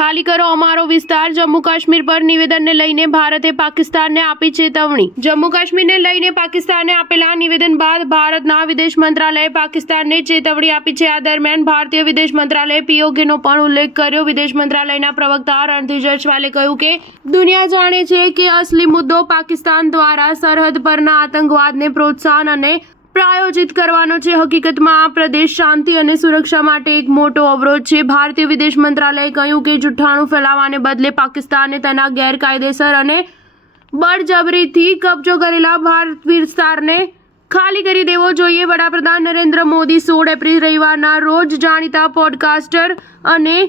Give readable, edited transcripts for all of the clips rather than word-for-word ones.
ખાલી કરો અમારો વિસ્તાર। જમ્મુ કાશ્મીર પર નિવેદનને લઈને ભારતે પાકિસ્તાનને આપી ચેતવણી। જમ્મુ કાશ્મીરને લઈને પાકિસ્તાને આપેલા નિવેદન બાદ ભારતના વિદેશ મંત્રાલયે પાકિસ્તાનને ચેતવણી આપી છે। આ દરમિયાન ભારતીય વિદેશ મંત્રાલયે પીઓકેનો પણ ઉલ્લેખ કર્યો। વિદેશ મંત્રાલયના પ્રવક્તા રણધીર જયસ્વાલે કહ્યું કે દુનિયા જાણે છે કે અસલી મુદ્દો પાકિસ્તાન દ્વારા સરહદ પરના આતંકવાદને પ્રોત્સાહન અને પ્રાયોજિત કરવાનો છે। હકીકતમાં આ પ્રદેશ શાંતિ અને સુરક્ષા માટે એક મોટો અવરોધ છે। ભારતીય વિદેશ મંત્રાલયે કહ્યું કે જૂઠાણું ફેલાવવાને બદલે પાકિસ્તાને તેના ગેરકાયદેસર અને બળજબરીથી કબજો કરેલા ભારત વિસ્તારને ખાલી કરી દેવો જોઈએ। વડાપ્રધાન નરેન્દ્ર મોદી 16 એપ્રિલ રવિવારના રોજ જાણીતા પોડકાસ્ટર અને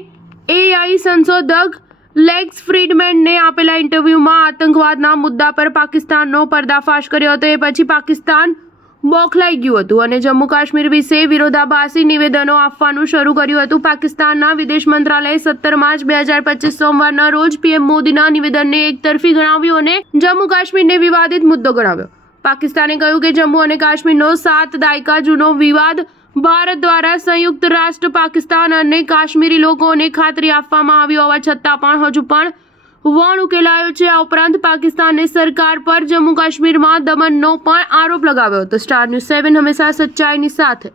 એઆઈ સંશોધક લેક્સ ફ્રીડમેનને આપેલા ઇન્ટરવ્યૂમાં આતંકવાદના મુદ્દા પર પાકિસ્તાનનો પર્દાફાશ કર્યો હતો। એ પછી પાકિસ્તાન બોખલાઈ ગયું હતું અને જમ્મુ કાશ્મીર વિશે વિરોધાભાસી નિવેદનો આપવાનું શરૂ કર્યું હતું। પાકિસ્તાનના વિદેશ મંત્રાલયે 17 માર્ચ 2025 સોમવારના રોજ પીએમ મોદીના નિવેદનને એકતરફી ગણાવ્યું અને જમ્મુ કાશ્મીરને વિવાદિત મુદ્દો ગણાવ્યો। પાકિસ્તાને કહ્યું કે જમ્મુ અને કાશ્મીરનો 7 દાયકા જૂનો વિવાદ ભારત દ્વારા સંયુક્ત રાષ્ટ્ર પાકિસ્તાન અને કાશ્મીરી લોકોને ખાતરી આપવામાં આવી હોવા છતાં પણ હજુ પણ વણ ઉકેલાયો છે। આ ઉપરાંત પાકિસ્તાને સરકાર પર જમ્મુ કાશ્મીરમાં દમનનો પણ આરોપ લગાવ્યો હતો। સ્ટાર ન્યૂઝ 7 હંમેશા સચ્ચાઈની સાથે।